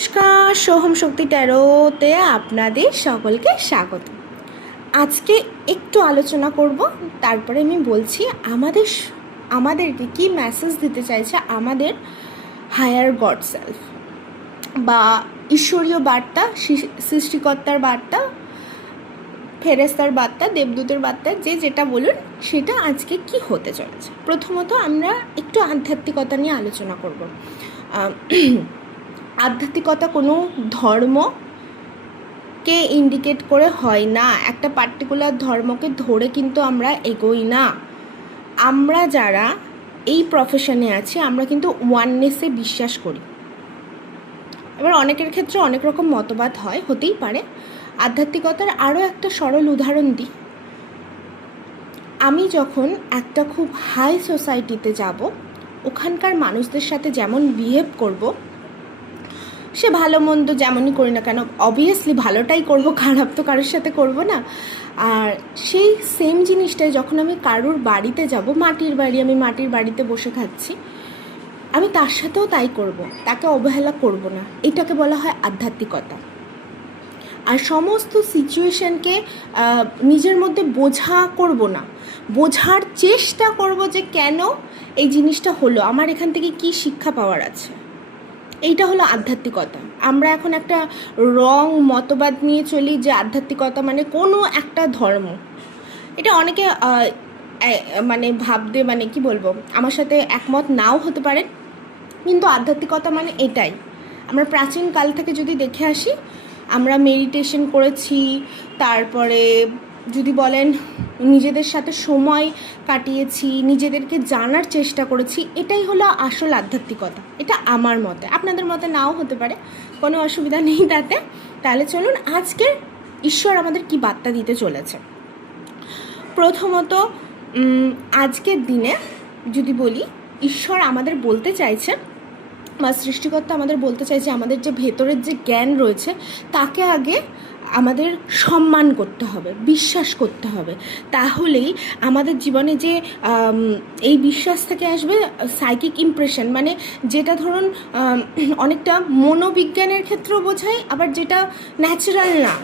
নমস্কার, সোহম শক্তি ট্যারোতে আপনাদের সকলকে স্বাগত। আজকে একটু আলোচনা করব, তারপরে আমি বলছি আমাদেরকে কি মেসেজ দিতে চাইছে আমাদের হায়ার গড সেলফ বা ঈশ্বরীয় বার্তা, সৃষ্টিকর্তার বার্তা, ফেরেস্তার বার্তা, দেবদূতের বার্তা, যেটা বলুন সেটা আজকে কি হতে চলেছে। প্রথমত আমরা একটু আধ্যাত্মিকতা নিয়ে আলোচনা করব। আধ্যাত্মিকতা কোনো ধর্মকে ইন্ডিকেট করে হয় না, একটা পার্টিকুলার ধর্মকে ধরে কিন্তু আমরা এগোই না। আমরা যারা এই প্রফেশনে আছি আমরা কিন্তু ওয়াননেসে বিশ্বাস করি। এবার অনেকের ক্ষেত্রে অনেক রকম মতবাদ হয়, হতেই পারে। আধ্যাত্মিকতার আরও একটা সরল উদাহরণ দিই। আমি যখন একটা খুব হাই সোসাইটিতে যাব, ওখানকার মানুষদের সাথে যেমন বিহেভ করব, সে ভালো মন্দ যেমনই করি না কেন, অবভিয়াসলি ভালোটাই করব, খারাপ তো কারোর সাথে করব না। আর সেই সেম জিনিসটাই যখন আমি কারোর বাড়িতে যাব, মাটির বাড়ি, আমি মাটির বাড়িতে বসে খাচ্ছি, আমি তার সাথেও তাই করব, তাকে অবহেলা করব না। এটাকে বলা হয় আধ্যাত্মিকতা। আর সমস্ত সিচুয়েশনকে নিজের মধ্যে বোঝা করব না, বোঝার চেষ্টা করব যে কেন এই জিনিসটা হলো, আমার এখান থেকে কি শিক্ষা পাওয়ার আছে। এইটা হলো আধ্যাত্মিকতা। আমরা এখন একটা রং মতবাদ নিয়ে চলি যে আধ্যাত্মিকতা মানে কোনো একটা ধর্ম। এটা অনেকে মানে ভাবতে, মানে কি বলবো, আমার সাথে একমত নাও হতে পারে, কিন্তু আধ্যাত্মিকতা মানে এটাই। আমরা প্রাচীন কাল থেকে যদি দেখে আসি, আমরা মেডিটেশন করেছি, তারপরে যদি বলেন নিজেদের সাথে সময় কাটিয়েছি, নিজেদেরকে জানার চেষ্টা করেছি। এটাই হলো আসল আধ্যাত্মিকতা। এটা আমার মতে, আপনাদের মতে নাও হতে পারে, কোনো অসুবিধা নেই তাতে। তাহলে চলুন আজকের ঈশ্বর আমাদের কি বার্তা দিতে চলেছে। প্রথমত আজকের দিনে যদি বলি, ঈশ্বর আমাদের বলতে চাইছে বা সৃষ্টিকর্তা আমাদের বলতে চাইছে আমাদের যে ভেতরের যে জ্ঞান রয়েছে তাকে আগে আমাদের সম্মান করতে হবে, বিশ্বাস করতে হবে। তাহলেই আমাদের জীবনে যে এই বিশ্বাস থেকে আসবে সাইকিক ইমপ্রেশন, মানে যেটা ধরুন অনেকটা মনোবিজ্ঞানের ক্ষেত্রেও বোঝায়, আবার যেটা ন্যাচারাল না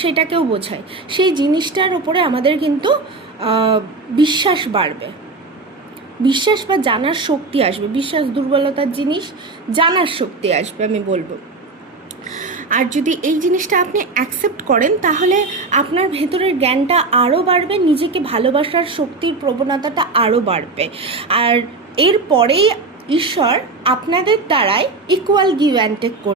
সেটাকেও বোঝায়। সেই জিনিসটার ওপরে আমাদের কিন্তু বিশ্বাস বাড়বে, বিশ্বাস বা জানার শক্তি আসবে। বিশ্বাস দুর্বলতার জিনিস, জানার শক্তি আসবে আমি বলবো। আর যদি এই জিনিসটা আপনি অ্যাকসেপ্ট করেন তাহলে আপনার ভেতরের জ্ঞানটা আরও বাড়বে, নিজেকে ভালোবাসার শক্তির প্রবণতাটা আরও বাড়বে। আর এরপরেই ঈশ্বর আপনাদের দ্বারাই ইকুয়াল গিভ অ্যান্ড টেক করবে।